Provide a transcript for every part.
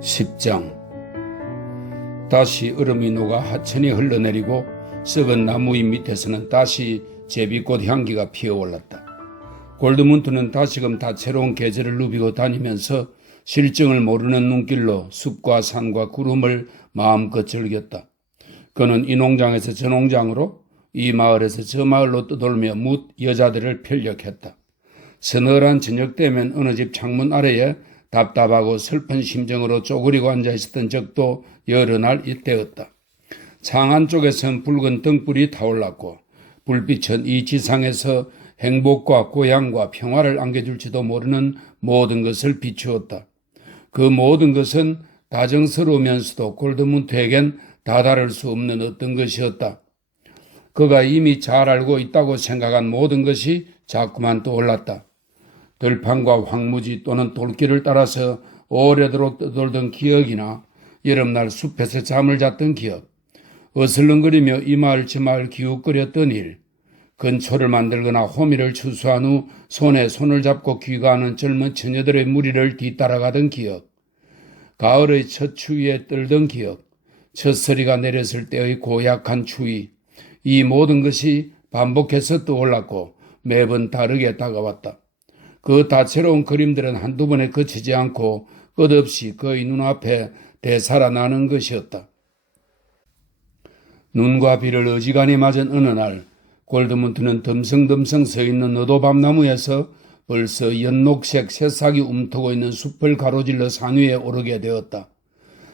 10장. 다시 얼음이 녹아 하천이 흘러내리고 썩은 나무잎 밑에서는 다시 제비꽃 향기가 피어올랐다. 골드문트는 다시금 다채로운 계절을 누비고 다니면서 실정을 모르는 눈길로 숲과 산과 구름을 마음껏 즐겼다. 그는 이 농장에서 저 농장으로, 이 마을에서 저 마을로 떠돌며 뭇 여자들을 편력했다. 서늘한 저녁 때면 어느 집 창문 아래에 답답하고 슬픈 심정으로 쪼그리고 앉아있었던 적도 여러 날 이때였다. 창 안쪽에선 붉은 등불이 타올랐고 불빛은 이 지상에서 행복과 고향과 평화를 안겨줄지도 모르는 모든 것을 비추었다. 그 모든 것은 다정스러우면서도 골드문트에겐 다다를 수 없는 어떤 것이었다. 그가 이미 잘 알고 있다고 생각한 모든 것이 자꾸만 떠올랐다. 들판과 황무지 또는 돌길을 따라서 오래도록 떠돌던 기억이나 여름날 숲에서 잠을 잤던 기억, 어슬렁거리며 이 마을 저 마을 기웃거렸던 일, 근초를 만들거나 호미를 추수한 후 손에 손을 잡고 귀가하는 젊은 처녀들의 무리를 뒤따라가던 기억, 가을의 첫 추위에 떨던 기억, 첫서리가 내렸을 때의 고약한 추위, 이 모든 것이 반복해서 떠올랐고 매번 다르게 다가왔다. 그 다채로운 그림들은 한두 번에 그치지 않고 끝없이 그의 눈앞에 되살아나는 것이었다. 눈과 비를 어지간히 맞은 어느 날 골드문트는 덤성덤성 서있는 너도밤나무에서 벌써 연녹색 새싹이 움트고 있는 숲을 가로질러 산 위에 오르게 되었다.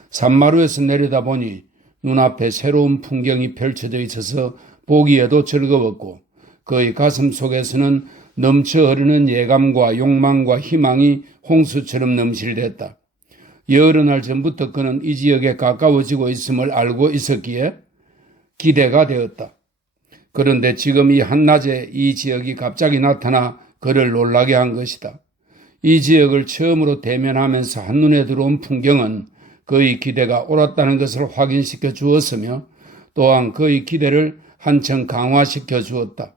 산마루에서 내려다보니 눈앞에 새로운 풍경이 펼쳐져 있어서 보기에도 즐거웠고 그의 가슴 속에서는 넘쳐 흐르는 예감과 욕망과 희망이 홍수처럼 넘실댔다. 여러 날 전부터 그는 이 지역에 가까워지고 있음을 알고 있었기에 기대가 되었다. 그런데 지금 이 한낮에 이 지역이 갑자기 나타나 그를 놀라게 한 것이다. 이 지역을 처음으로 대면하면서 한눈에 들어온 풍경은 그의 기대가 옳았다는 것을 확인시켜 주었으며 또한 그의 기대를 한층 강화시켜 주었다.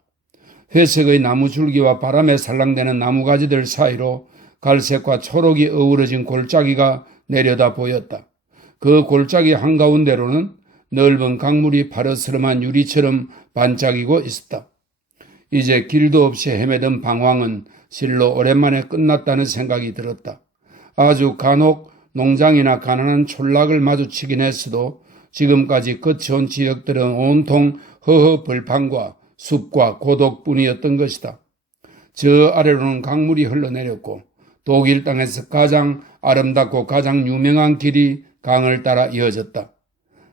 회색의 나무줄기와 바람에 살랑대는 나무가지들 사이로 갈색과 초록이 어우러진 골짜기가 내려다 보였다. 그 골짜기 한가운데로는 넓은 강물이 파르스름한 유리처럼 반짝이고 있었다. 이제 길도 없이 헤매던 방황은 실로 오랜만에 끝났다는 생각이 들었다. 아주 간혹 농장이나 가난한 촌락을 마주치긴 했어도 지금까지 거쳐온 지역들은 온통 허허 벌판과 숲과 고독뿐이었던 것이다. 저 아래로는 강물이 흘러내렸고 독일 땅에서 가장 아름답고 가장 유명한 길이 강을 따라 이어졌다.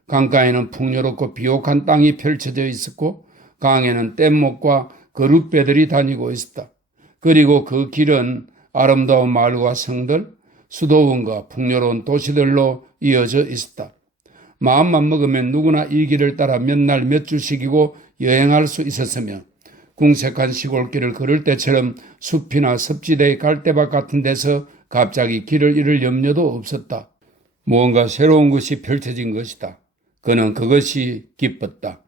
강가에는 풍요롭고 비옥한 땅이 펼쳐져 있었고 강에는 뗏목과 거룻배들이 다니고 있었다. 그리고 그 길은 아름다운 마을과 성들, 수도원과 풍요로운 도시들로 이어져 있었다. 마음만 먹으면 누구나 이 길을 따라 몇 날 몇 주씩이고 여행할 수 있었으며 궁색한 시골길을 걸을 때처럼 숲이나 섭지대의 갈대밭 같은 데서 갑자기 길을 잃을 염려도 없었다. 무언가 새로운 것이 펼쳐진 것이다. 그는 그것이 기뻤다.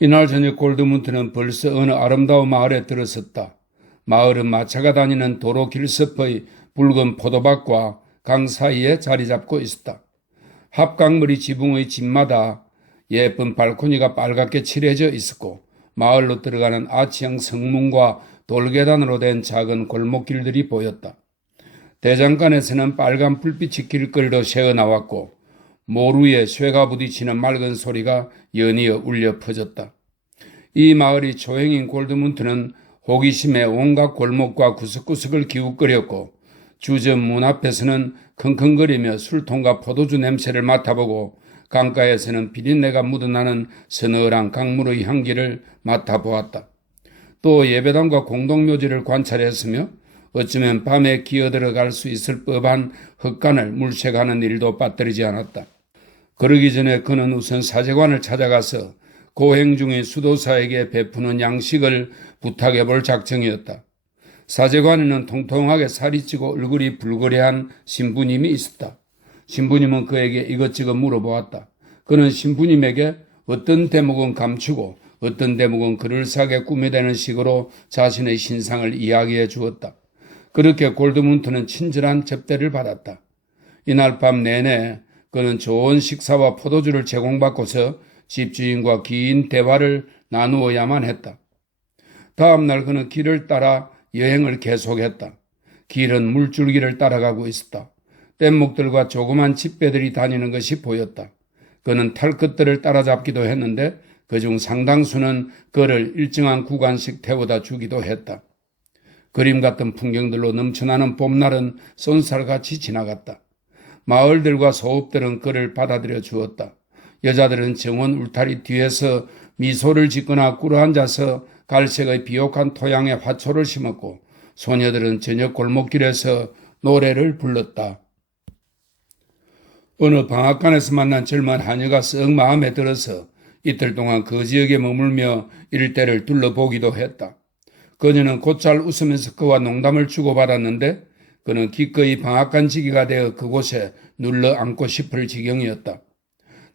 이날 저녁 골드문트는 벌써 어느 아름다운 마을에 들어섰다. 마을은 마차가 다니는 도로 길섭의 붉은 포도밭과 강 사이에 자리 잡고 있었다. 합강머리 지붕의 집마다 예쁜 발코니가 빨갛게 칠해져 있었고 마을로 들어가는 아치형 성문과 돌계단으로 된 작은 골목길들이 보였다. 대장간에서는 빨간 불빛이 길거리로 새어나왔고 모루에 쇠가 부딪히는 맑은 소리가 연이어 울려 퍼졌다. 이 마을이 초행인 골드문트는 호기심에 온갖 골목과 구석구석을 기웃거렸고 주점 문 앞에서는 킁킁거리며 술통과 포도주 냄새를 맡아보고 강가에서는 비린내가 묻어나는 서늘한 강물의 향기를 맡아보았다. 또 예배당과 공동묘지를 관찰했으며 어쩌면 밤에 기어들어갈 수 있을 법한 흙간을 물색하는 일도 빠뜨리지 않았다. 그러기 전에 그는 우선 사제관을 찾아가서 고행 중인 수도사에게 베푸는 양식을 부탁해 볼 작정이었다. 사제관에는 통통하게 살이 찌고 얼굴이 붉으레한 신부님이 있었다. 신부님은 그에게 이것저것 물어보았다. 그는 신부님에게 어떤 대목은 감추고 어떤 대목은 그럴싸하게 꾸며대는 식으로 자신의 신상을 이야기해 주었다. 그렇게 골드문트는 친절한 접대를 받았다. 이날 밤 내내 그는 좋은 식사와 포도주를 제공받고서 집주인과 긴 대화를 나누어야만 했다. 다음 날 그는 길을 따라 여행을 계속했다. 길은 물줄기를 따라가고 있었다. 뗏목들과 조그만 집배들이 다니는 것이 보였다. 그는 탈 것들을 따라잡기도 했는데 그중 상당수는 그를 일정한 구간씩 태워다 주기도 했다. 그림 같은 풍경들로 넘쳐나는 봄날은 쏜살같이 지나갔다. 마을들과 소읍들은 그를 받아들여 주었다. 여자들은 정원 울타리 뒤에서 미소를 짓거나 꿇어앉아서 갈색의 비옥한 토양에 화초를 심었고 소녀들은 저녁 골목길에서 노래를 불렀다. 어느 방앗간에서 만난 젊은 하녀가 썩 마음에 들어서 이틀 동안 그 지역에 머물며 일대를 둘러보기도 했다. 그녀는 곧잘 웃으면서 그와 농담을 주고받았는데 그는 기꺼이 방앗간 지기가 되어 그곳에 눌러 앉고 싶을 지경이었다.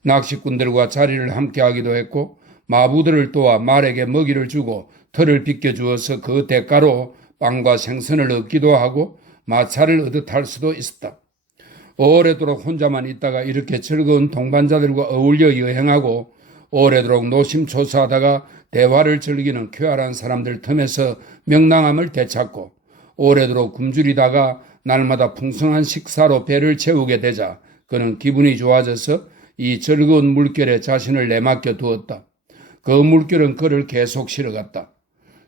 낚시꾼들과 자리를 함께하기도 했고 마부들을 도와 말에게 먹이를 주고 털을 빗겨주어서 그 대가로 빵과 생선을 얻기도 하고 마차를 얻어 탈 수도 있었다. 오래도록 혼자만 있다가 이렇게 즐거운 동반자들과 어울려 여행하고 오래도록 노심초사하다가 대화를 즐기는 쾌활한 사람들 틈에서 명랑함을 되찾고 오래도록 굶주리다가 날마다 풍성한 식사로 배를 채우게 되자 그는 기분이 좋아져서 이 즐거운 물결에 자신을 내맡겨 두었다. 그 물결은 그를 계속 실어갔다.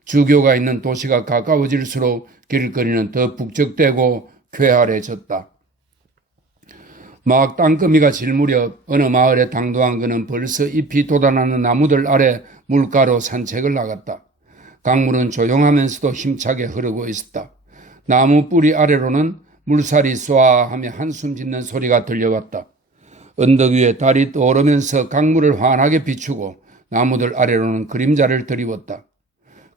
주교가 있는 도시가 가까워질수록 길거리는 더 북적대고 쾌활해졌다. 막 땅거미가 질 무렵 어느 마을에 당도한 그는 벌써 잎이 돋아나는 나무들 아래 물가로 산책을 나갔다. 강물은 조용하면서도 힘차게 흐르고 있었다. 나무 뿌리 아래로는 물살이 쏘아하며 한숨 짓는 소리가 들려왔다. 언덕 위에 달이 떠오르면서 강물을 환하게 비추고 나무들 아래로는 그림자를 드리웠다.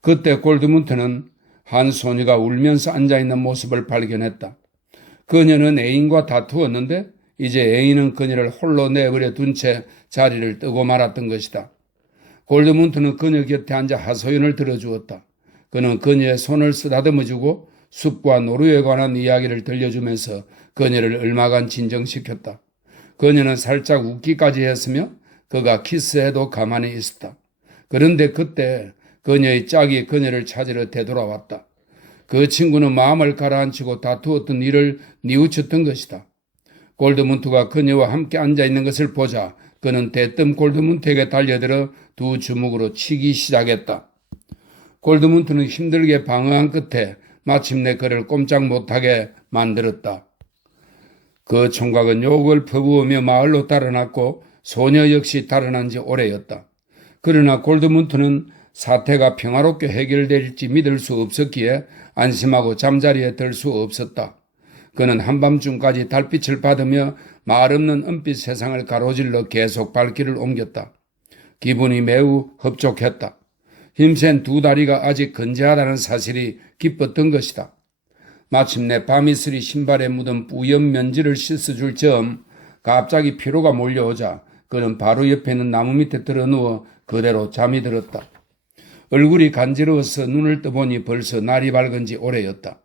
그때 골드문트는 한 소녀가 울면서 앉아있는 모습을 발견했다. 그녀는 애인과 다투었는데 이제 애인은 그녀를 홀로 내버려 둔 채 자리를 뜨고 말았던 것이다. 골드문트는 그녀 곁에 앉아 하소연을 들어주었다. 그는 그녀의 손을 쓰다듬어주고 숲과 노루에 관한 이야기를 들려주면서 그녀를 얼마간 진정시켰다. 그녀는 살짝 웃기까지 했으며 그가 키스해도 가만히 있었다. 그런데 그때 그녀의 짝이 그녀를 찾으러 되돌아왔다. 그 친구는 마음을 가라앉히고 다투었던 일을 뉘우쳤던 것이다. 골드문트가 그녀와 함께 앉아있는 것을 보자 그는 대뜸 골드문트에게 달려들어 두 주먹으로 치기 시작했다. 골드문트는 힘들게 방어한 끝에 마침내 그를 꼼짝 못하게 만들었다. 그 총각은 욕을 퍼부으며 마을로 달아났고 소녀 역시 달아난 지 오래였다. 그러나 골드문트는 사태가 평화롭게 해결될지 믿을 수 없었기에 안심하고 잠자리에 들 수 없었다. 그는 한밤중까지 달빛을 받으며 말 없는 은빛 세상을 가로질러 계속 발길을 옮겼다. 기분이 매우 흡족했다. 힘센 두 다리가 아직 건재하다는 사실이 기뻤던 것이다. 마침내 밤이슬이 신발에 묻은 뿌연 면지를 씻어줄 즈음 갑자기 피로가 몰려오자 그는 바로 옆에 있는 나무 밑에 들어누워 그대로 잠이 들었다. 얼굴이 간지러워서 눈을 떠보니 벌써 날이 밝은 지 오래였다.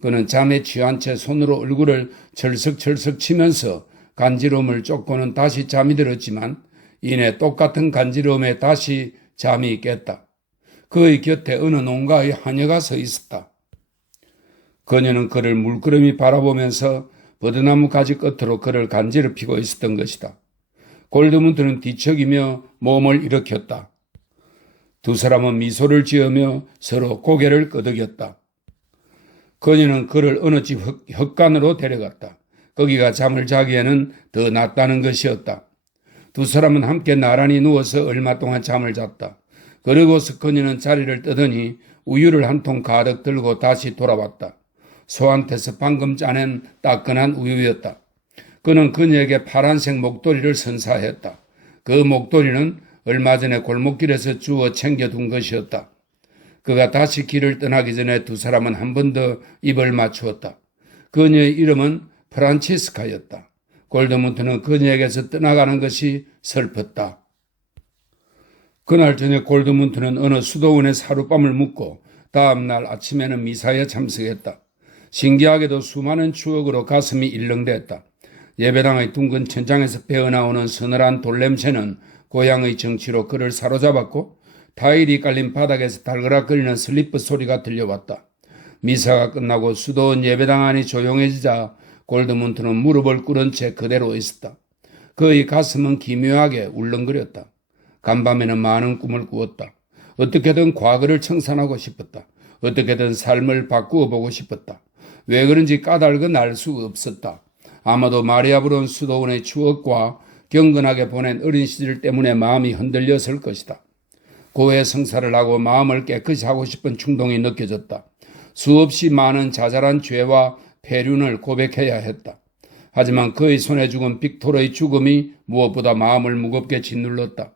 그는 잠에 취한 채 손으로 얼굴을 철썩철썩 치면서 간지러움을 쫓고는 다시 잠이 들었지만 이내 똑같은 간지러움에 다시 잠이 깼다. 그의 곁에 어느 농가의 하녀가 서 있었다. 그녀는 그를 물끄러미 바라보면서 버드나무 가지 끝으로 그를 간지럽히고 있었던 것이다. 골드문트는 뒤척이며 몸을 일으켰다. 두 사람은 미소를 지으며 서로 고개를 끄덕였다. 그녀는 그를 어느 집 헛간으로 데려갔다. 거기가 잠을 자기에는 더 낫다는 것이었다. 두 사람은 함께 나란히 누워서 얼마 동안 잠을 잤다. 그리고서 그녀는 자리를 뜨더니 우유를 한 통 가득 들고 다시 돌아왔다. 소한테서 방금 짜낸 따끈한 우유였다. 그는 그녀에게 파란색 목도리를 선사했다. 그 목도리는 얼마 전에 골목길에서 주워 챙겨둔 것이었다. 그가 다시 길을 떠나기 전에 두 사람은 한 번 더 입을 맞추었다. 그녀의 이름은 프란치스카였다. 골드문트는 그녀에게서 떠나가는 것이 슬펐다. 그날 저녁 골드문트는 어느 수도원에 하룻밤을 묵고 다음 날 아침에는 미사에 참석했다. 신기하게도 수많은 추억으로 가슴이 일렁댔다. 예배당의 둥근 천장에서 배어나오는 서늘한 돌냄새는 고향의 정취로 그를 사로잡았고 타일이 깔린 바닥에서 달그락거리는 슬리퍼 소리가 들려왔다. 미사가 끝나고 수도원 예배당 안이 조용해지자 골드문트는 무릎을 꿇은 채 그대로 있었다. 그의 가슴은 기묘하게 울렁거렸다. 간밤에는 많은 꿈을 꾸었다. 어떻게든 과거를 청산하고 싶었다. 어떻게든 삶을 바꾸어 보고 싶었다. 왜 그런지 까닭은 알 수 없었다. 아마도 마리아 브론 수도원의 추억과 경건하게 보낸 어린 시절 때문에 마음이 흔들렸을 것이다. 고해 성사를 하고 마음을 깨끗이 하고 싶은 충동이 느껴졌다. 수없이 많은 자잘한 죄와 폐륜을 고백해야 했다. 하지만 그의 손에 죽은 빅토르의 죽음이 무엇보다 마음을 무겁게 짓눌렀다.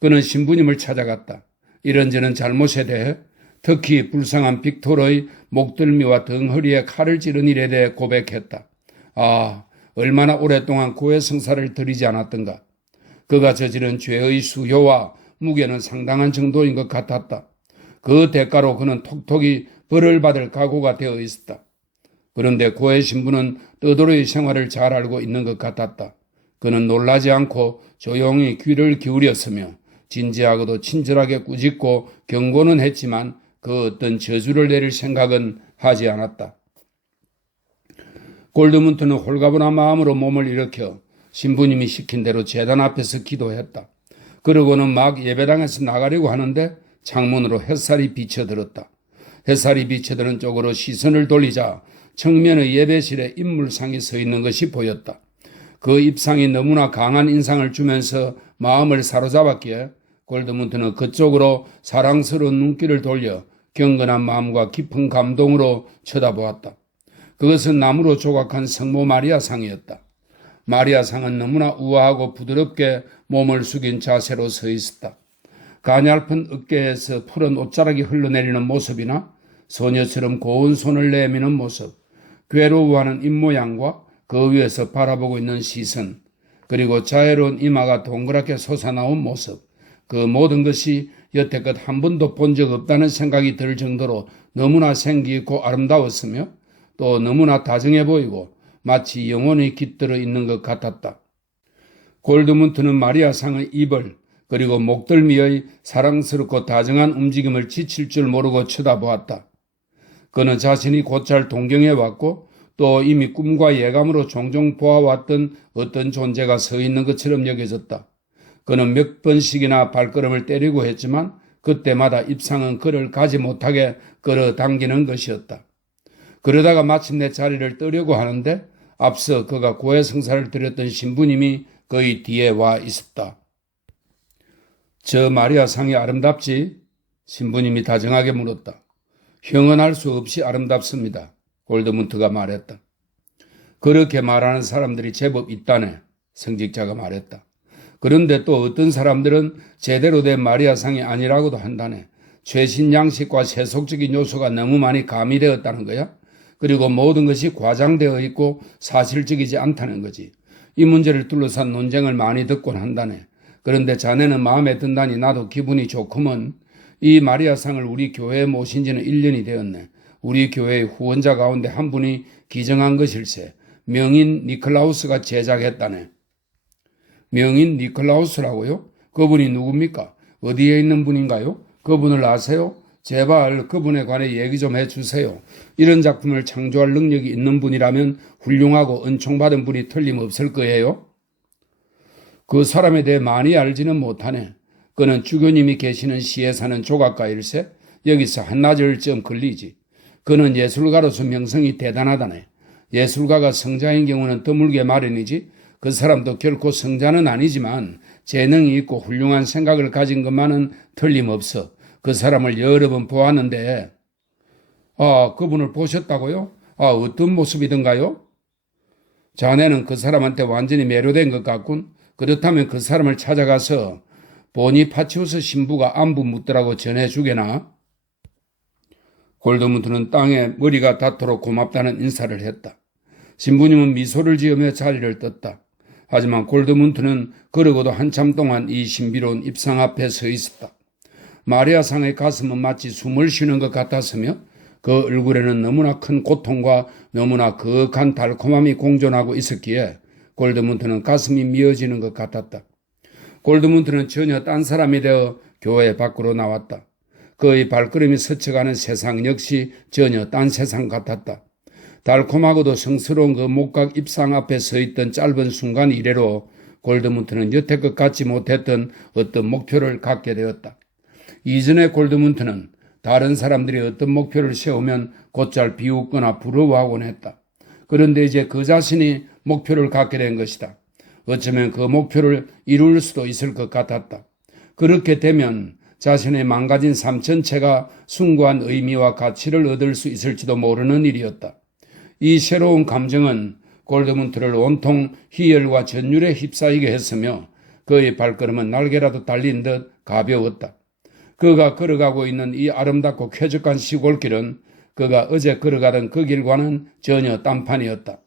그는 신부님을 찾아갔다. 이런저런 잘못에 대해, 특히 불쌍한 빅토르의 목덜미와 덩허리에 칼을 찌른 일에 대해 고백했다. 아, 얼마나 오랫동안 고해 성사를 드리지 않았던가. 그가 저지른 죄의 수효와 무게는 상당한 정도인 것 같았다. 그 대가로 그는 톡톡히 벌을 받을 각오가 되어 있었다. 그런데 고해 신부는 떠돌이의 생활을 잘 알고 있는 것 같았다. 그는 놀라지 않고 조용히 귀를 기울였으며 진지하고도 친절하게 꾸짖고 경고는 했지만 그 어떤 저주를 내릴 생각은 하지 않았다. 골드문트는 홀가분한 마음으로 몸을 일으켜 신부님이 시킨 대로 제단 앞에서 기도했다. 그러고는 막 예배당에서 나가려고 하는데 창문으로 햇살이 비쳐들었다. 햇살이 비쳐드는 쪽으로 시선을 돌리자 정면의 예배실에 인물상이 서 있는 것이 보였다. 그 입상이 너무나 강한 인상을 주면서 마음을 사로잡았기에 골드문트는 그쪽으로 사랑스러운 눈길을 돌려 경건한 마음과 깊은 감동으로 쳐다보았다. 그것은 나무로 조각한 성모 마리아 상이었다. 마리아 상은 너무나 우아하고 부드럽게 몸을 숙인 자세로 서 있었다. 가냘픈 어깨에서 푸른 옷자락이 흘러내리는 모습이나 소녀처럼 고운 손을 내미는 모습, 괴로워하는 입모양과 그 위에서 바라보고 있는 시선, 그리고 자애로운 이마가 동그랗게 솟아나온 모습, 그 모든 것이 여태껏 한 번도 본 적 없다는 생각이 들 정도로 너무나 생기 있고 아름다웠으며 또 너무나 다정해 보이고 마치 영혼이 깃들어 있는 것 같았다. 골드문트는 마리아 상의 입을 그리고 목덜미의 사랑스럽고 다정한 움직임을 지칠 줄 모르고 쳐다보았다. 그는 자신이 곧잘 동경해왔고 또 이미 꿈과 예감으로 종종 보아왔던 어떤 존재가 서 있는 것처럼 여겨졌다. 그는 몇 번씩이나 발걸음을 때리고 했지만 그때마다 입상은 그를 가지 못하게 끌어당기는 것이었다. 그러다가 마침내 자리를 뜨려고 하는데 앞서 그가 고해 성사를 드렸던 신부님이 그의 뒤에 와 있었다. 저 마리아 상이 아름답지? 신부님이 다정하게 물었다. 형언할 수 없이 아름답습니다. 골드문트가 말했다. 그렇게 말하는 사람들이 제법 있다네. 성직자가 말했다. 그런데 또 어떤 사람들은 제대로 된 마리아 상이 아니라고도 한다네. 최신 양식과 세속적인 요소가 너무 많이 가미되었다는 거야. 그리고 모든 것이 과장되어 있고 사실적이지 않다는 거지. 이 문제를 둘러싼 논쟁을 많이 듣곤 한다네. 그런데 자네는 마음에 든다니 나도 기분이 좋구먼. 이 마리아 상을 우리 교회에 모신 지는 1년이 되었네. 우리 교회의 후원자 가운데 한 분이 기증한 것일세. 명인 니클라우스가 제작했다네. 명인 니클라우스라고요? 그분이 누굽니까? 어디에 있는 분인가요? 그분을 아세요? 제발 그분에 관해 얘기 좀 해주세요. 이런 작품을 창조할 능력이 있는 분이라면 훌륭하고 은총받은 분이 틀림없을 거예요. 그 사람에 대해 많이 알지는 못하네. 그는 주교님이 계시는 시에 사는 조각가일세. 여기서 한나절쯤 걸리지. 그는 예술가로서 명성이 대단하다네. 예술가가 성자인 경우는 드물게 마련이지. 그 사람도 결코 성자는 아니지만 재능이 있고 훌륭한 생각을 가진 것만은 틀림없어. 그 사람을 여러 번 보았는데, 그분을 보셨다고요? 어떤 모습이던가요? 자네는 그 사람한테 완전히 매료된 것 같군. 그렇다면 그 사람을 찾아가서 보니파치우스 신부가 안부 묻더라고 전해주게나. 골드문트는 땅에 머리가 닿도록 고맙다는 인사를 했다. 신부님은 미소를 지으며 자리를 떴다. 하지만 골드문트는 그러고도 한참 동안 이 신비로운 입상 앞에 서 있었다. 마리아 상의 가슴은 마치 숨을 쉬는 것 같았으며 그 얼굴에는 너무나 큰 고통과 너무나 거악한 달콤함이 공존하고 있었기에 골드문트는 가슴이 미어지는 것 같았다. 골드문트는 전혀 딴 사람이 되어 교회 밖으로 나왔다. 그의 발걸음이 스쳐가는 세상 역시 전혀 딴 세상 같았다. 달콤하고도 성스러운 그 목각 입상 앞에 서 있던 짧은 순간 이래로 골드문트는 여태껏 갖지 못했던 어떤 목표를 갖게 되었다. 이전에 골드문트는 다른 사람들이 어떤 목표를 세우면 곧잘 비웃거나 부러워하곤 했다. 그런데 이제 그 자신이 목표를 갖게 된 것이다. 어쩌면 그 목표를 이룰 수도 있을 것 같았다. 그렇게 되면 자신의 망가진 삶 전체가 숭고한 의미와 가치를 얻을 수 있을지도 모르는 일이었다. 이 새로운 감정은 골드문트를 온통 희열과 전율에 휩싸이게 했으며 그의 발걸음은 날개라도 달린 듯 가벼웠다. 그가 걸어가고 있는 이 아름답고 쾌적한 시골길은 그가 어제 걸어가던 그 길과는 전혀 딴판이었다.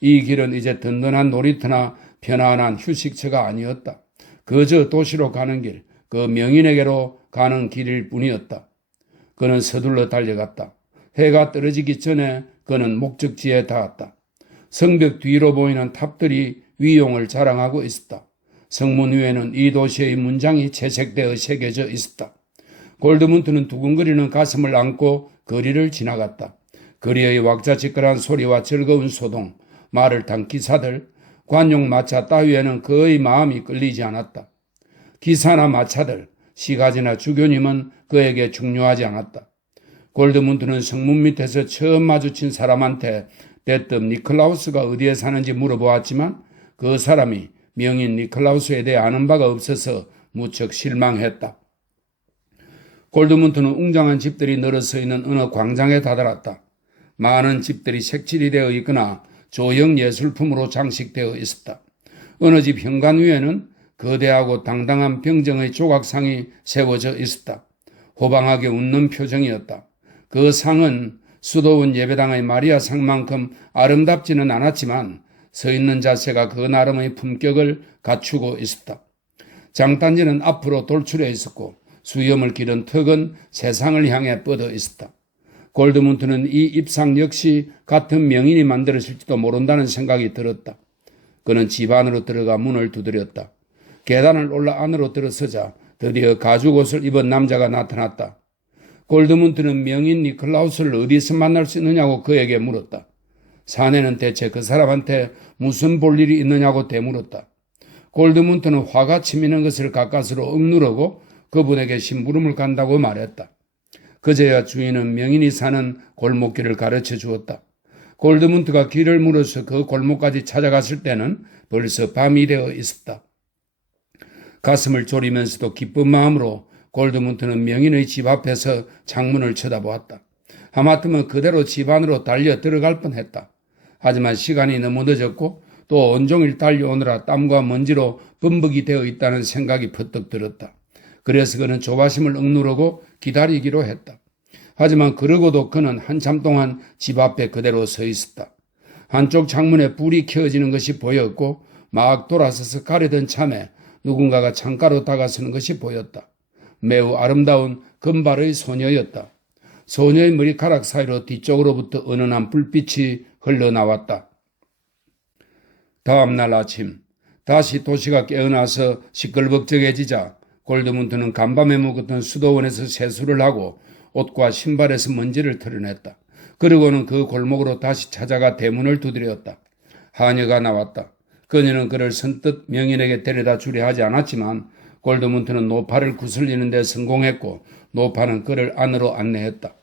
이 길은 이제 든든한 놀이터나 편안한 휴식처가 아니었다. 그저 도시로 가는 길, 그 명인에게로 가는 길일 뿐이었다. 그는 서둘러 달려갔다. 해가 떨어지기 전에 그는 목적지에 닿았다. 성벽 뒤로 보이는 탑들이 위용을 자랑하고 있었다. 성문 위에는 이 도시의 문장이 채색되어 새겨져 있었다. 골드문트는 두근거리는 가슴을 안고 거리를 지나갔다. 거리의 왁자지껄한 소리와 즐거운 소동, 말을 탄 기사들, 관용 마차 따위에는 그의 마음이 끌리지 않았다. 기사나 마차들, 시가지나 주교님은 그에게 중요하지 않았다. 골드문트는 성문 밑에서 처음 마주친 사람한테 대뜸 니클라우스가 어디에 사는지 물어보았지만 그 사람이 명인 니클라우스에 대해 아는 바가 없어서 무척 실망했다. 골드문트는 웅장한 집들이 늘어서 있는 어느 광장에 다다랐다. 많은 집들이 색칠이 되어 있거나 조형 예술품으로 장식되어 있었다. 어느 집 현관 위에는 거대하고 당당한 병정의 조각상이 세워져 있었다. 호방하게 웃는 표정이었다. 그 상은 수도원 예배당의 마리아 상만큼 아름답지는 않았지만 서 있는 자세가 그 나름의 품격을 갖추고 있었다. 장단지는 앞으로 돌출해 있었고 수염을 기른 턱은 세상을 향해 뻗어 있었다. 골드문트는 이 입상 역시 같은 명인이 만들었을지도 모른다는 생각이 들었다. 그는 집 안으로 들어가 문을 두드렸다. 계단을 올라 안으로 들어서자 드디어 가죽옷을 입은 남자가 나타났다. 골드문트는 명인 니클라우스를 어디서 만날 수 있느냐고 그에게 물었다. 사내는 대체 그 사람한테 무슨 볼 일이 있느냐고 되물었다. 골드문트는 화가 치미는 것을 가까스로 억누르고 그분에게 심부름을 간다고 말했다. 그제야 주인은 명인이 사는 골목길을 가르쳐 주었다. 골드문트가 길을 물어서 그 골목까지 찾아갔을 때는 벌써 밤이 되어 있었다. 가슴을 졸이면서도 기쁜 마음으로 골드문트는 명인의 집 앞에서 창문을 쳐다보았다. 하마터면 그대로 집 안으로 달려 들어갈 뻔했다. 하지만 시간이 너무 늦었고 또 온종일 달려오느라 땀과 먼지로 범벅이 되어 있다는 생각이 퍼뜩 들었다. 그래서 그는 조바심을 억누르고 기다리기로 했다. 하지만 그러고도 그는 한참 동안 집 앞에 그대로 서 있었다. 한쪽 창문에 불이 켜지는 것이 보였고 막 돌아서서 가려던 참에 누군가가 창가로 다가서는 것이 보였다. 매우 아름다운 금발의 소녀였다. 소녀의 머리카락 사이로 뒤쪽으로부터 은은한 불빛이 흘러나왔다. 다음 날 아침 다시 도시가 깨어나서 시끌벅적해지자 골드문트는 간밤에 묵었던 수도원에서 세수를 하고 옷과 신발에서 먼지를 털어냈다. 그리고는 그 골목으로 다시 찾아가 대문을 두드렸다. 하녀가 나왔다. 그녀는 그를 선뜻 명인에게 데려다 주려 하지 않았지만 골드문트는 노파를 구슬리는 데 성공했고 노파는 그를 안으로 안내했다.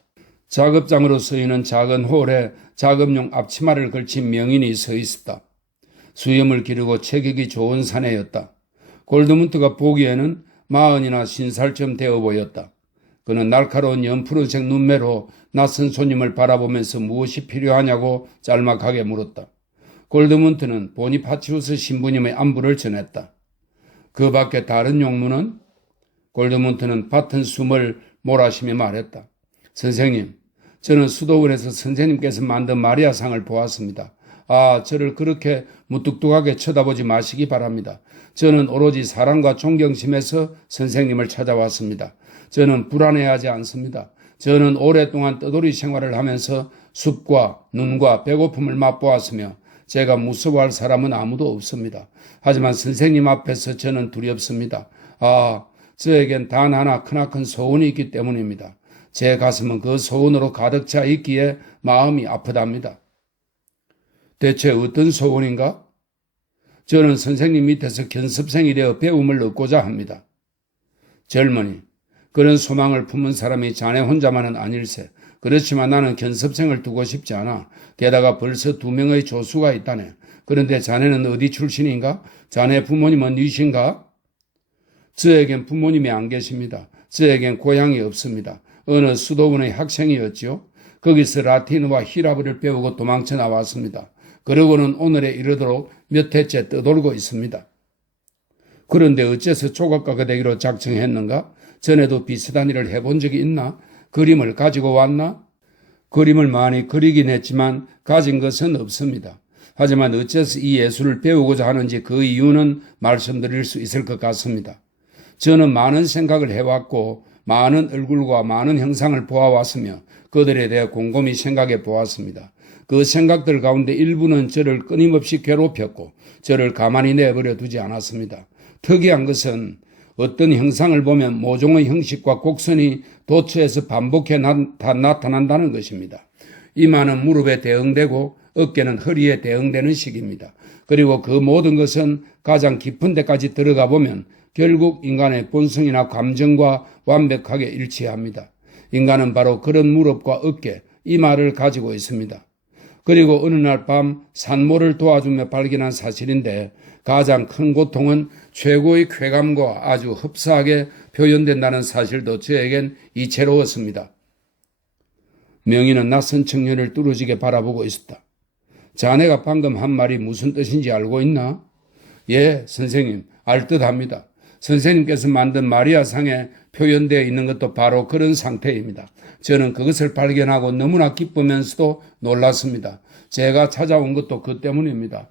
작업장으로 쓰이는 작은 홀에 작업용 앞치마를 걸친 명인이 서 있었다. 수염을 기르고 체격이 좋은 사내였다. 골드문트가 보기에는 40이나 50살쯤 되어 보였다. 그는 날카로운 연푸른색 눈매로 낯선 손님을 바라보면서 무엇이 필요하냐고 짤막하게 물었다. 골드문트는 보니파치우스 신부님의 안부를 전했다. 그 밖에 다른 용무는? 골드문트는 밭은 숨을 몰아쉬며 말했다. 선생님, 저는 수도원에서 선생님께서 만든 마리아상을 보았습니다. 저를 그렇게 무뚝뚝하게 쳐다보지 마시기 바랍니다. 저는 오로지 사랑과 존경심에서 선생님을 찾아왔습니다. 저는 불안해하지 않습니다. 저는 오랫동안 떠돌이 생활을 하면서 숲과 눈과 배고픔을 맛보았으며 제가 무서워할 사람은 아무도 없습니다. 하지만 선생님 앞에서 저는 두렵습니다. 저에겐 단 하나 크나큰 소원이 있기 때문입니다. 제 가슴은 그 소원으로 가득 차 있기에 마음이 아프답니다. 대체 어떤 소원인가? 저는 선생님 밑에서 견습생이 되어 배움을 얻고자 합니다. 젊은이, 그런 소망을 품은 사람이 자네 혼자만은 아닐세. 그렇지만 나는 견습생을 두고 싶지 않아. 게다가 벌써 2명의 조수가 있다네. 그런데 자네는 어디 출신인가? 자네 부모님은 이신가? 저에겐 부모님이 안 계십니다. 저에겐 고향이 없습니다. 어느 수도원의 학생이었지요. 거기서 라틴어와 히라브를 배우고 도망쳐 나왔습니다. 그러고는 오늘에 이르도록 몇 해째 떠돌고 있습니다. 그런데 어째서 조각가가 되기로 작정했는가? 전에도 비슷한 일을 해본 적이 있나? 그림을 가지고 왔나? 그림을 많이 그리긴 했지만 가진 것은 없습니다. 하지만 어째서 이 예술을 배우고자 하는지 그 이유는 말씀드릴 수 있을 것 같습니다. 저는 많은 생각을 해왔고 많은 얼굴과 많은 형상을 보아왔으며 그들에 대해 곰곰이 생각해 보았습니다. 그 생각들 가운데 일부는 저를 끊임없이 괴롭혔고 저를 가만히 내버려 두지 않았습니다. 특이한 것은 어떤 형상을 보면 모종의 형식과 곡선이 도처에서 반복해 나타난다는 것입니다. 이마는 무릎에 대응되고 어깨는 허리에 대응되는 식입니다. 그리고 그 모든 것은 가장 깊은 데까지 들어가 보면 결국 인간의 본성이나 감정과 완벽하게 일치합니다. 인간은 바로 그런 무릎과 어깨, 이마를 가지고 있습니다. 그리고 어느 날 밤 산모를 도와주며 발견한 사실인데 가장 큰 고통은 최고의 쾌감과 아주 흡사하게 표현된다는 사실도 저에겐 이채로웠습니다. 명희는 낯선 청년을 뚫어지게 바라보고 있었다. 자네가 방금 한 말이 무슨 뜻인지 알고 있나? 예, 선생님, 알 듯합니다. 선생님께서 만든 마리아상에 표현되어 있는 것도 바로 그런 상태입니다. 저는 그것을 발견하고 너무나 기쁘면서도 놀랐습니다. 제가 찾아온 것도 그 때문입니다.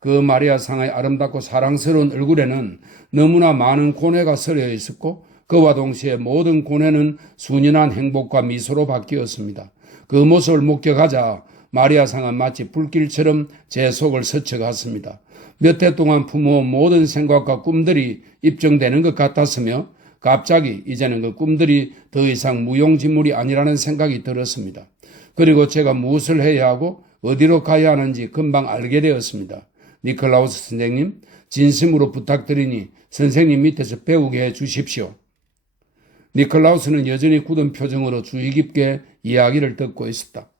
그 마리아상의 아름답고 사랑스러운 얼굴에는 너무나 많은 고뇌가 서려 있었고 그와 동시에 모든 고뇌는 순연한 행복과 미소로 바뀌었습니다. 그 모습을 목격하자 마리아상은 마치 불길처럼 제 속을 스쳐갔습니다. 몇 해 동안 품어온 모든 생각과 꿈들이 입증되는 것 같았으며 갑자기 이제는 그 꿈들이 더 이상 무용지물이 아니라는 생각이 들었습니다. 그리고 제가 무엇을 해야 하고 어디로 가야 하는지 금방 알게 되었습니다. 니콜라우스 선생님, 진심으로 부탁드리니 선생님 밑에서 배우게 해 주십시오. 니콜라우스는 여전히 굳은 표정으로 주의 깊게 이야기를 듣고 있었다.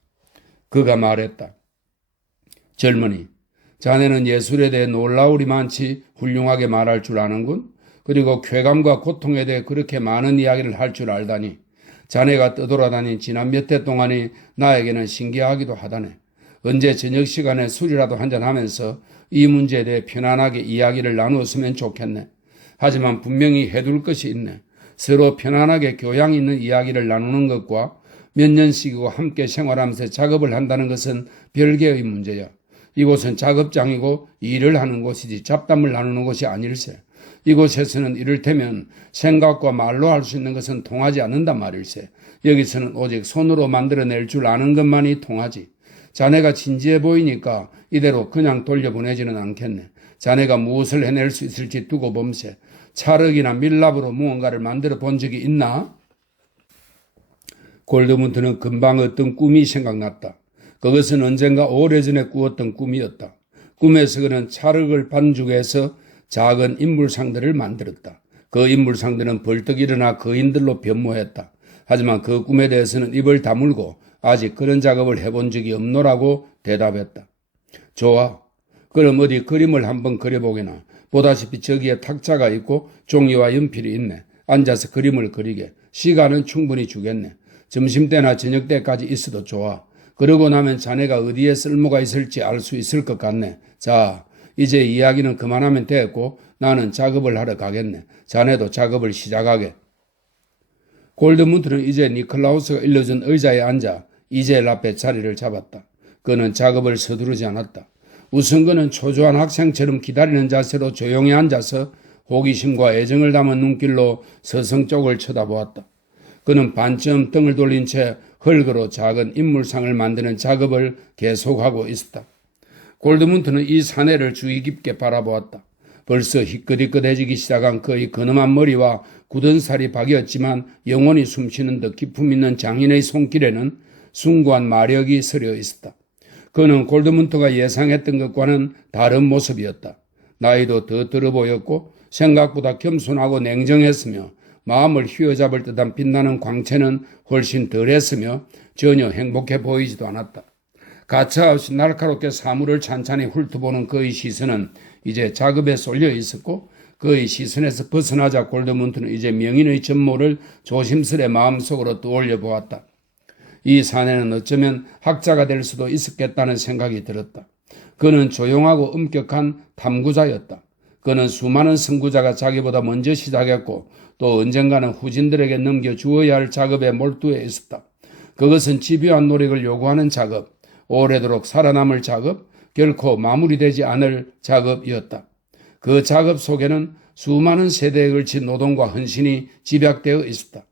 그가 말했다. 젊은이, 자네는 예술에 대해 놀라우리만치 훌륭하게 말할 줄 아는군. 그리고 쾌감과 고통에 대해 그렇게 많은 이야기를 할 줄 알다니. 자네가 떠돌아다닌 지난 몇 해 동안이 나에게는 신기하기도 하다네. 언제 저녁 시간에 술이라도 한잔하면서 이 문제에 대해 편안하게 이야기를 나누었으면 좋겠네. 하지만 분명히 해둘 것이 있네. 서로 편안하게 교양 있는 이야기를 나누는 것과 몇 년씩이고 함께 생활하면서 작업을 한다는 것은 별개의 문제야. 이곳은 작업장이고 일을 하는 곳이지 잡담을 나누는 곳이 아닐세. 이곳에서는 이를테면 생각과 말로 할 수 있는 것은 통하지 않는단 말일세. 여기서는 오직 손으로 만들어낼 줄 아는 것만이 통하지. 자네가 진지해 보이니까 이대로 그냥 돌려보내지는 않겠네. 자네가 무엇을 해낼 수 있을지 두고 봄세. 찰흙이나 밀랍으로 무언가를 만들어 본 적이 있나? 골드문트는 금방 어떤 꿈이 생각났다. 그것은 언젠가 오래전에 꾸었던 꿈이었다. 꿈에서 그는 찰흙을 반죽해서 작은 인물상들을 만들었다. 그 인물상들은 벌떡 일어나 거인들로 변모했다. 하지만 그 꿈에 대해서는 입을 다물고 아직 그런 작업을 해본 적이 없노라고 대답했다. 좋아. 그럼 어디 그림을 한번 그려보게나. 보다시피 저기에 탁자가 있고 종이와 연필이 있네. 앉아서 그림을 그리게. 시간은 충분히 주겠네. 점심때나 저녁때까지 있어도 좋아. 그러고 나면 자네가 어디에 쓸모가 있을지 알 수 있을 것 같네. 자, 이제 이야기는 그만하면 됐고 나는 작업을 하러 가겠네. 자네도 작업을 시작하게. 골드문트는 이제 니콜라우스가 일러준 의자에 앉아 이젤 앞에 자리를 잡았다. 그는 작업을 서두르지 않았다. 우선 그는 초조한 학생처럼 기다리는 자세로 조용히 앉아서 호기심과 애정을 담은 눈길로 서성 쪽을 쳐다보았다. 그는 반쯤 등을 돌린 채 흙으로 작은 인물상을 만드는 작업을 계속하고 있었다. 골드문트는 이 사내를 주의 깊게 바라보았다. 벌써 희끗희끗해지기 시작한 그의 근엄한 머리와 굳은 살이 박이었지만 영원히 숨쉬는 듯 기품 있는 장인의 손길에는 숭고한 마력이 서려 있었다. 그는 골드문트가 예상했던 것과는 다른 모습이었다. 나이도 더 들어 보였고 생각보다 겸손하고 냉정했으며 마음을 휘어잡을 듯한 빛나는 광채는 훨씬 덜했으며 전혀 행복해 보이지도 않았다. 가차없이 날카롭게 사물을 찬찬히 훑어보는 그의 시선은 이제 작업에 쏠려 있었고 그의 시선에서 벗어나자 골드문트는 이제 명인의 전모를 조심스레 마음속으로 떠올려 보았다. 이 사내는 어쩌면 학자가 될 수도 있었겠다는 생각이 들었다. 그는 조용하고 엄격한 탐구자였다. 그는 수많은 선구자가 자기보다 먼저 시작했고 또 언젠가는 후진들에게 넘겨주어야 할 작업에 몰두해 있었다. 그것은 집요한 노력을 요구하는 작업, 오래도록 살아남을 작업, 결코 마무리되지 않을 작업이었다. 그 작업 속에는 수많은 세대에 걸친 노동과 헌신이 집약되어 있었다.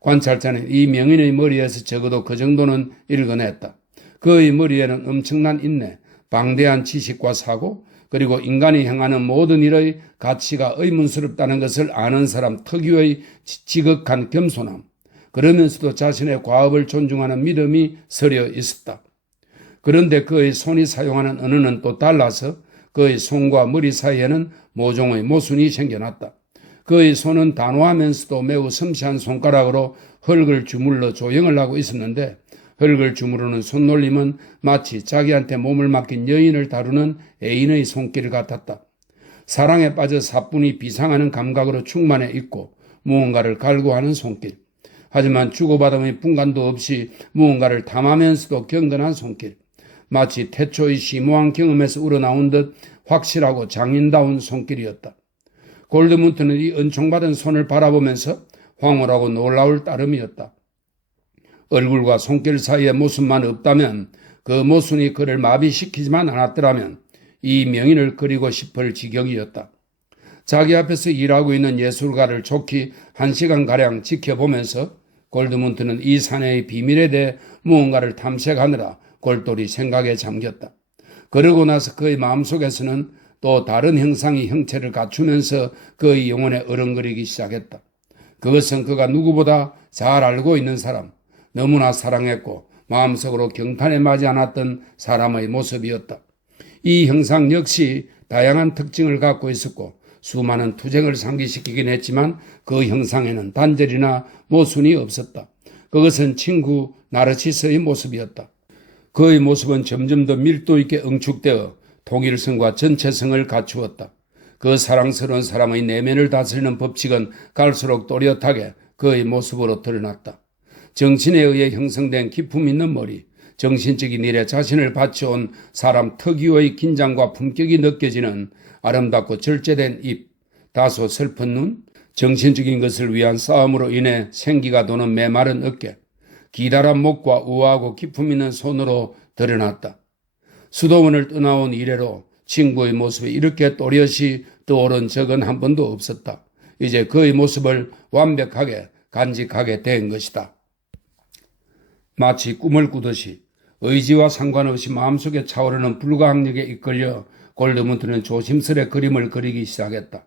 관찰자는 이 명인의 머리에서 적어도 그 정도는 읽어냈다. 그의 머리에는 엄청난 인내, 방대한 지식과 사고, 그리고 인간이 행하는 모든 일의 가치가 의문스럽다는 것을 아는 사람 특유의 지극한 겸손함, 그러면서도 자신의 과업을 존중하는 믿음이 서려 있었다. 그런데 그의 손이 사용하는 언어는 또 달라서 그의 손과 머리 사이에는 모종의 모순이 생겨났다. 그의 손은 단호하면서도 매우 섬세한 손가락으로 흙을 주물러 조형을 하고 있었는데 흙을 주무르는 손놀림은 마치 자기한테 몸을 맡긴 여인을 다루는 애인의 손길 같았다. 사랑에 빠져 사뿐히 비상하는 감각으로 충만해 있고 무언가를 갈구하는 손길. 하지만 주고받음의 분간도 없이 무언가를 탐하면서도 경건한 손길. 마치 태초의 심오한 경험에서 우러나온 듯 확실하고 장인다운 손길이었다. 골드문트는 이 은총받은 손을 바라보면서 황홀하고 놀라울 따름이었다. 얼굴과 손길 사이에 모순만 없다면, 그 모순이 그를 마비시키지만 않았더라면 이 명인을 그리고 싶을 지경이었다. 자기 앞에서 일하고 있는 예술가를 좋게 1시간가량 지켜보면서 골드문트는 이 사내의 비밀에 대해 무언가를 탐색하느라 골똘히 생각에 잠겼다. 그러고 나서 그의 마음속에서는 또 다른 형상이 형체를 갖추면서 그의 영혼에 어른거리기 시작했다. 그것은 그가 누구보다 잘 알고 있는 사람, 너무나 사랑했고 마음속으로 경탄에 맞지 않았던 사람의 모습이었다. 이 형상 역시 다양한 특징을 갖고 있었고 수많은 투쟁을 상기시키긴 했지만 그 형상에는 단절이나 모순이 없었다. 그것은 친구 나르치스의 모습이었다. 그의 모습은 점점 더 밀도 있게 응축되어 통일성과 전체성을 갖추었다. 그 사랑스러운 사람의 내면을 다스리는 법칙은 갈수록 또렷하게 그의 모습으로 드러났다. 정신에 의해 형성된 기품 있는 머리, 정신적인 일에 자신을 바쳐온 사람 특유의 긴장과 품격이 느껴지는 아름답고 절제된 입, 다소 슬픈 눈, 정신적인 것을 위한 싸움으로 인해 생기가 도는 메마른 어깨, 기다란 목과 우아하고 기품 있는 손으로 드러났다. 수도원을 떠나온 이래로 친구의 모습이 이렇게 또렷이 떠오른 적은 한 번도 없었다. 이제 그의 모습을 완벽하게 간직하게 된 것이다. 마치 꿈을 꾸듯이 의지와 상관없이 마음속에 차오르는 불가항력에 이끌려 골드문트는 조심스레 그림을 그리기 시작했다.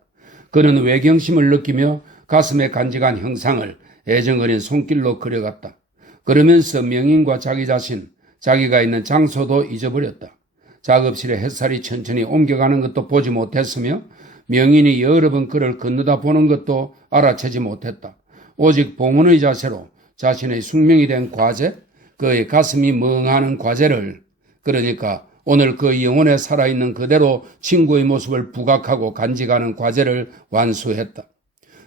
그는 외경심을 느끼며 가슴에 간직한 형상을 애정 어린 손길로 그려갔다. 그러면서 명인과 자기 자신, 자기가 있는 장소도 잊어버렸다. 작업실에 햇살이 천천히 옮겨가는 것도 보지 못했으며 명인이 여러 번 그를 건너다 보는 것도 알아채지 못했다. 오직 봉헌의 자세로 자신의 숙명이 된 과제, 그의 가슴이 멍하는 과제를, 그러니까 오늘 그 영혼에 살아있는 그대로 친구의 모습을 부각하고 간직하는 과제를 완수했다.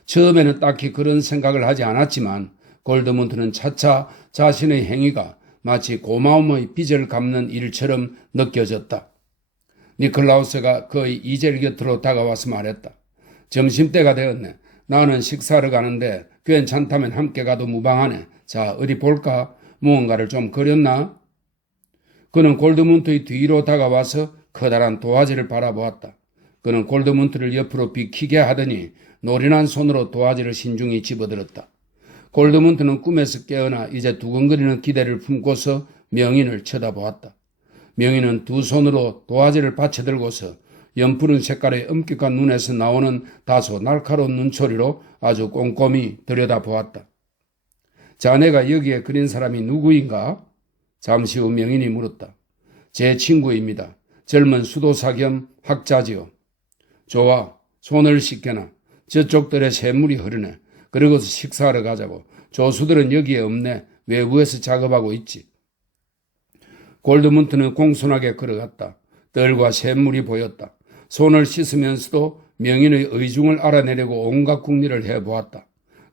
처음에는 딱히 그런 생각을 하지 않았지만 골드문트는 차차 자신의 행위가 마치 고마움의 빚을 갚는 일처럼 느껴졌다. 니콜라우스가 그의 이젤 곁으로 다가와서 말했다. 점심때가 되었네. 나는 식사하러 가는데 괜찮다면 함께 가도 무방하네. 자, 어디 볼까? 무언가를 좀 그렸나? 그는 골드문트의 뒤로 다가와서 커다란 도화지를 바라보았다. 그는 골드문트를 옆으로 비키게 하더니 노련한 손으로 도화지를 신중히 집어들었다. 골드문트는 꿈에서 깨어나 이제 두근거리는 기대를 품고서 명인을 쳐다보았다. 명인은 두 손으로 도화지를 받쳐들고서 연푸른 색깔의 엄격한 눈에서 나오는 다소 날카로운 눈초리로 아주 꼼꼼히 들여다보았다. 자네가 여기에 그린 사람이 누구인가? 잠시 후 명인이 물었다. 제 친구입니다. 젊은 수도사 겸 학자지요. 좋아, 손을 씻겨놔. 저쪽들의 샘물이 흐르네. 그러고서 식사하러 가자고. 조수들은 여기에 없네. 외부에서 작업하고 있지. 골드문트는 공손하게 걸어갔다. 뜰과 샘물이 보였다. 손을 씻으면서도 명인의 의중을 알아내려고 온갖 궁리를 해보았다.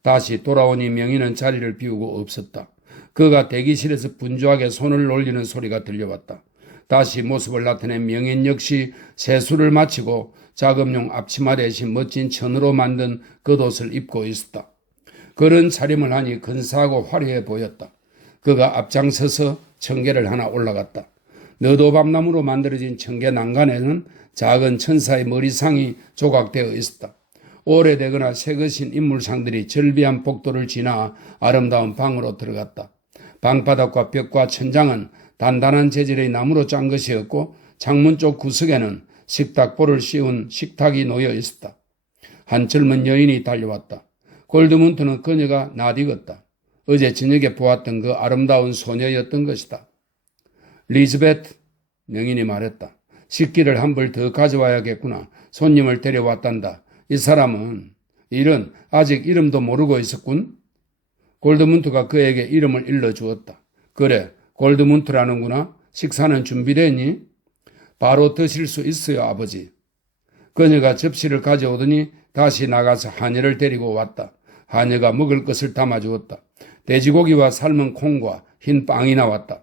다시 돌아오니 명인은 자리를 비우고 없었다. 그가 대기실에서 분주하게 손을 놀리는 소리가 들려왔다. 다시 모습을 나타낸 명인 역시 세수를 마치고 작업용 앞치마 대신 멋진 천으로 만든 겉옷을 입고 있었다. 그런 차림을 하니 근사하고 화려해 보였다. 그가 앞장서서 청계를 하나 올라갔다. 너도밤나무로 만들어진 청계 난간에는 작은 천사의 머리상이 조각되어 있었다. 오래되거나 새것인 인물상들이 절비한 복도를 지나 아름다운 방으로 들어갔다. 방바닥과 벽과 천장은 단단한 재질의 나무로 짠 것이었고 창문 쪽 구석에는 식탁볼을 씌운 식탁이 놓여 있었다. 한 젊은 여인이 달려왔다. 골드문트는 그녀가 낯익었다. 어제 저녁에 보았던 그 아름다운 소녀였던 것이다. 리즈베트, 명인이 말했다. 식기를 한 벌 더 가져와야겠구나. 손님을 데려왔단다. 이 사람은 이런 아직 이름도 모르고 있었군. 골드문트가 그에게 이름을 일러주었다. 그래, 골드문트라는구나. 식사는 준비됐니? 바로 드실 수 있어요, 아버지. 그녀가 접시를 가져오더니 다시 나가서 하녀를 데리고 왔다. 하녀가 먹을 것을 담아주었다. 돼지고기와 삶은 콩과 흰 빵이 나왔다.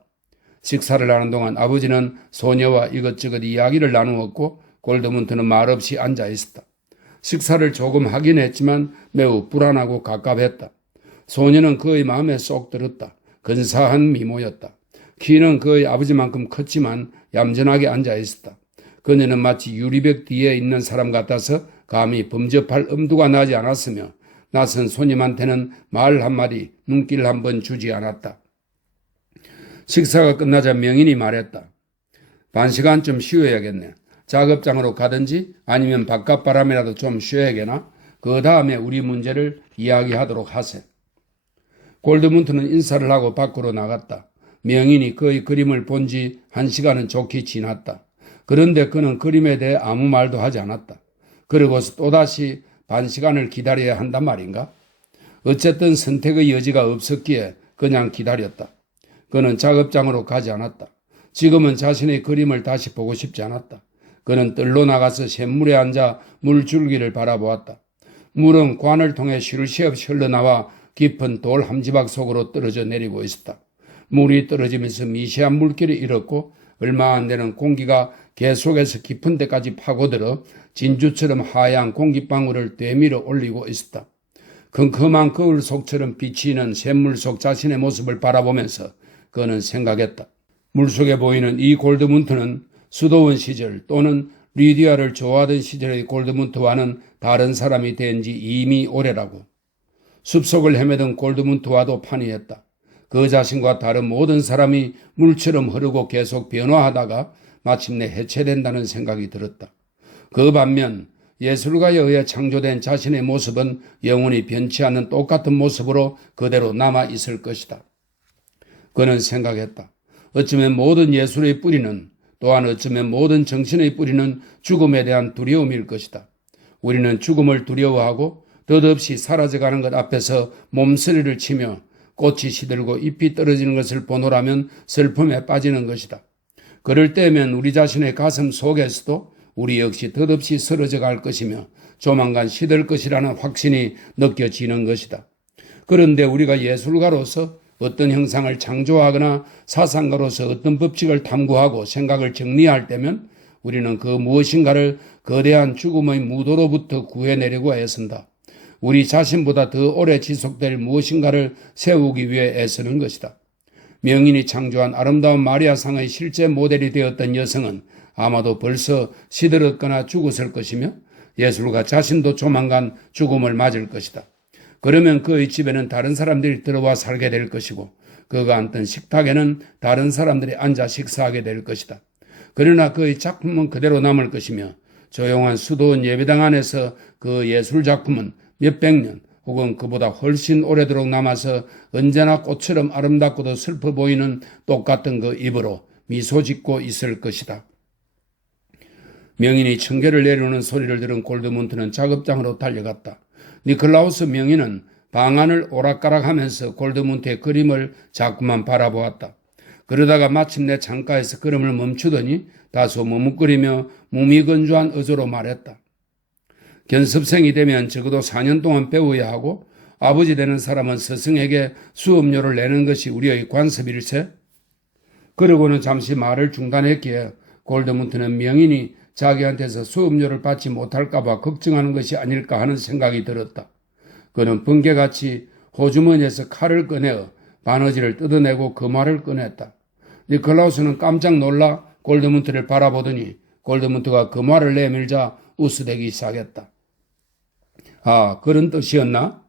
식사를 하는 동안 아버지는 소녀와 이것저것 이야기를 나누었고 골드문트는 말없이 앉아 있었다. 식사를 조금 하긴 했지만 매우 불안하고 갑갑했다. 소녀는 그의 마음에 쏙 들었다. 근사한 미모였다. 키는 그의 아버지만큼 컸지만 얌전하게 앉아 있었다. 그녀는 마치 유리벽 뒤에 있는 사람 같아서 감히 범접할 엄두가 나지 않았으며 낯선 손님한테는 말 한마디, 눈길 한 번 주지 않았다. 식사가 끝나자 명인이 말했다. 반 시간쯤 쉬어야겠네. 작업장으로 가든지 아니면 바깥바람이라도 좀 쉬어야겠나? 그 다음에 우리 문제를 이야기하도록 하세. 골드문트는 인사를 하고 밖으로 나갔다. 명인이 그의 그림을 본 지 1시간은 좋게 지났다. 그런데 그는 그림에 대해 아무 말도 하지 않았다. 그러고서 또다시 반 시간을 기다려야 한단 말인가? 어쨌든 선택의 여지가 없었기에 그냥 기다렸다. 그는 작업장으로 가지 않았다. 지금은 자신의 그림을 다시 보고 싶지 않았다. 그는 뜰로 나가서 샘물에 앉아 물줄기를 바라보았다. 물은 관을 통해 쉴 새 없이 흘러나와 깊은 돌 함지박 속으로 떨어져 내리고 있었다. 물이 떨어지면서 미세한 물결이 일었고 얼마 안 되는 공기가 계속해서 깊은 데까지 파고들어 진주처럼 하얀 공기방울을 되밀어 올리고 있었다. 컴컴한 거울 속처럼 비치는 샘물 속 자신의 모습을 바라보면서 그는 생각했다. 물속에 보이는 이 골드문트는 수도원 시절 또는 리디아를 좋아하던 시절의 골드문트와는 다른 사람이 된 지 이미 오래라고. 숲속을 헤매던 골드문트와도 판이했다. 그 자신과 다른 모든 사람이 물처럼 흐르고 계속 변화하다가 마침내 해체된다는 생각이 들었다. 그 반면 예술가에 의해 창조된 자신의 모습은 영원히 변치 않는 똑같은 모습으로 그대로 남아있을 것이다. 그는 생각했다. 어쩌면 모든 예술의 뿌리는 또한 어쩌면 모든 정신의 뿌리는 죽음에 대한 두려움일 것이다. 우리는 죽음을 두려워하고 덧없이 사라져가는 것 앞에서 몸서리를 치며 꽃이 시들고 잎이 떨어지는 것을 보노라면 슬픔에 빠지는 것이다. 그럴 때면 우리 자신의 가슴 속에서도 우리 역시 덧없이 쓰러져 갈 것이며 조만간 시들 것이라는 확신이 느껴지는 것이다. 그런데 우리가 예술가로서 어떤 형상을 창조하거나 사상가로서 어떤 법칙을 탐구하고 생각을 정리할 때면 우리는 그 무엇인가를 거대한 죽음의 무도로부터 구해내려고 애쓴다. 우리 자신보다 더 오래 지속될 무엇인가를 세우기 위해 애쓰는 것이다. 명인이 창조한 아름다운 마리아상의 실제 모델이 되었던 여성은 아마도 벌써 시들었거나 죽었을 것이며 예술가 자신도 조만간 죽음을 맞을 것이다. 그러면 그의 집에는 다른 사람들이 들어와 살게 될 것이고 그가 앉던 식탁에는 다른 사람들이 앉아 식사하게 될 것이다. 그러나 그의 작품은 그대로 남을 것이며 조용한 수도원 예배당 안에서 그 예술작품은 몇백 년 혹은 그보다 훨씬 오래도록 남아서 언제나 꽃처럼 아름답고도 슬퍼 보이는 똑같은 그 입으로 미소 짓고 있을 것이다. 명인이 청계를 내려오는 소리를 들은 골드문트는 작업장으로 달려갔다. 니클라우스 명인은 방안을 오락가락하면서 골드문트의 그림을 자꾸만 바라보았다. 그러다가 마침내 창가에서 걸음을 멈추더니 다소 머뭇거리며 무미건조한 어조로 말했다. 견습생이 되면 적어도 4년 동안 배워야 하고 아버지 되는 사람은 스승에게 수업료를 내는 것이 우리의 관습일세? 그러고는 잠시 말을 중단했기에 골드문트는 명인이 자기한테서 수업료를 받지 못할까 봐 걱정하는 것이 아닐까 하는 생각이 들었다. 그는 번개같이 호주머니에서 칼을 꺼내어 바느질을 뜯어내고 금화를 꺼냈다. 니클라우스는 깜짝 놀라 골드문트를 바라보더니 골드문트가 금화를 내밀자 웃으대기 시작했다. 아, 그런 뜻이었나?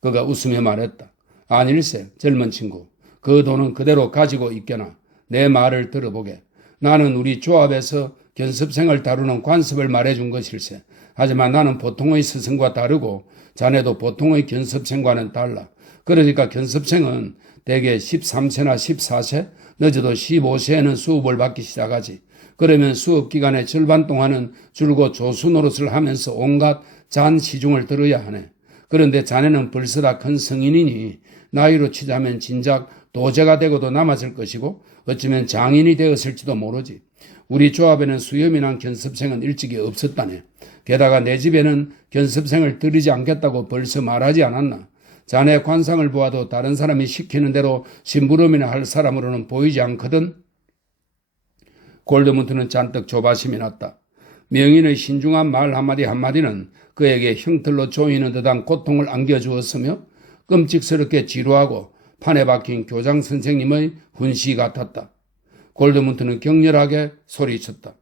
그가 웃으며 말했다. 아닐세, 젊은 친구. 그 돈은 그대로 가지고 있게나 내 말을 들어보게. 나는 우리 조합에서 견습생을 다루는 관습을 말해준 것일세. 하지만 나는 보통의 스승과 다르고 자네도 보통의 견습생과는 달라. 그러니까 견습생은 대개 13세나 14세, 늦어도 15세에는 수업을 받기 시작하지. 그러면 수업 기간의 절반 동안은 줄곧 조수 노릇을 하면서 온갖 잔 시중을 들어야 하네. 그런데 자네는 벌써 다 큰 성인이니 나이로 치자면 진작 도제가 되고도 남았을 것이고 어쩌면 장인이 되었을지도 모르지. 우리 조합에는 수염이 난 견습생은 일찍이 없었다네. 게다가 내 집에는 견습생을 들이지 않겠다고 벌써 말하지 않았나. 자네 관상을 보아도 다른 사람이 시키는 대로 심부름이나 할 사람으로는 보이지 않거든. 골드문트는 잔뜩 조바심이 났다. 명인의 신중한 말 한마디 한마디는 그에게 형틀로 조이는 듯한 고통을 안겨주었으며 끔찍스럽게 지루하고 판에 박힌 교장 선생님의 훈시 같았다. 골드문트는 격렬하게 소리쳤다.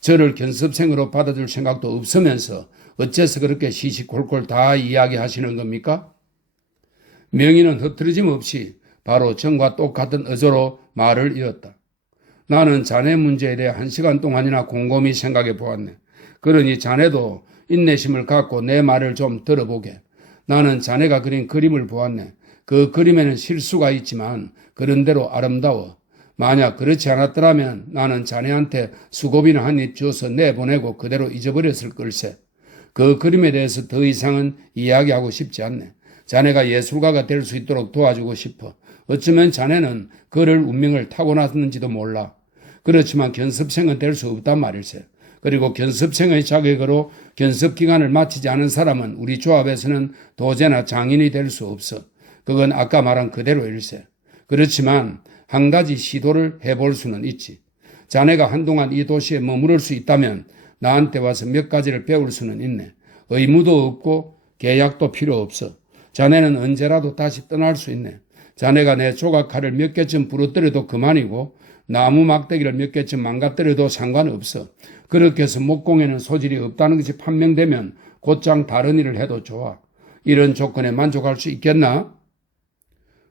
저를 견습생으로 받아줄 생각도 없으면서 어째서 그렇게 시시콜콜 다 이야기하시는 겁니까? 명인은 흐트러짐 없이 바로 전과 똑같은 어조로 말을 이었다. 나는 자네 문제에 대해 1시간 동안이나 곰곰이 생각해 보았네. 그러니 자네도 인내심을 갖고 내 말을 좀 들어보게. 나는 자네가 그린 그림을 보았네. 그 그림에는 실수가 있지만 그런대로 아름다워. 만약 그렇지 않았더라면 나는 자네한테 수고비나 한 입 주어서 내보내고 그대로 잊어버렸을 걸세. 그 그림에 대해서 더 이상은 이야기하고 싶지 않네. 자네가 예술가가 될 수 있도록 도와주고 싶어. 어쩌면 자네는 그럴 운명을 타고났는지도 몰라. 그렇지만 견습생은 될 수 없단 말일세. 그리고 견습생의 자격으로 견습기간을 마치지 않은 사람은 우리 조합에서는 도제나 장인이 될 수 없어. 그건 아까 말한 그대로일세. 그렇지만 한 가지 시도를 해볼 수는 있지. 자네가 한동안 이 도시에 머무를 수 있다면 나한테 와서 몇 가지를 배울 수는 있네. 의무도 없고 계약도 필요 없어. 자네는 언제라도 다시 떠날 수 있네. 자네가 내 조각칼을 몇 개쯤 부러뜨려도 그만이고 나무 막대기를 몇 개쯤 망가뜨려도 상관없어. 그렇게 해서 목공에는 소질이 없다는 것이 판명되면 곧장 다른 일을 해도 좋아. 이런 조건에 만족할 수 있겠나?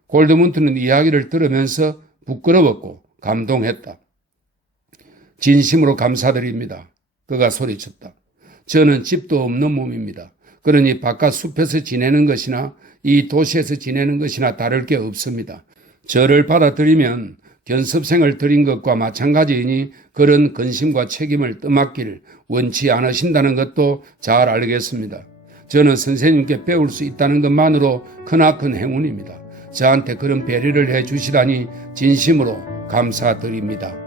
골드문트는 이야기를 들으면서 부끄러웠고 감동했다. 진심으로 감사드립니다. 그가 소리쳤다. 저는 집도 없는 몸입니다. 그러니 바깥 숲에서 지내는 것이나 이 도시에서 지내는 것이나 다를 게 없습니다. 저를 받아들이면 견습생을 들인 것과 마찬가지이니 그런 근심과 책임을 떠맡길 원치 않으신다는 것도 잘 알겠습니다. 저는 선생님께 배울 수 있다는 것만으로 크나큰 행운입니다. 저한테 그런 배려를 해 주시다니 진심으로 감사드립니다.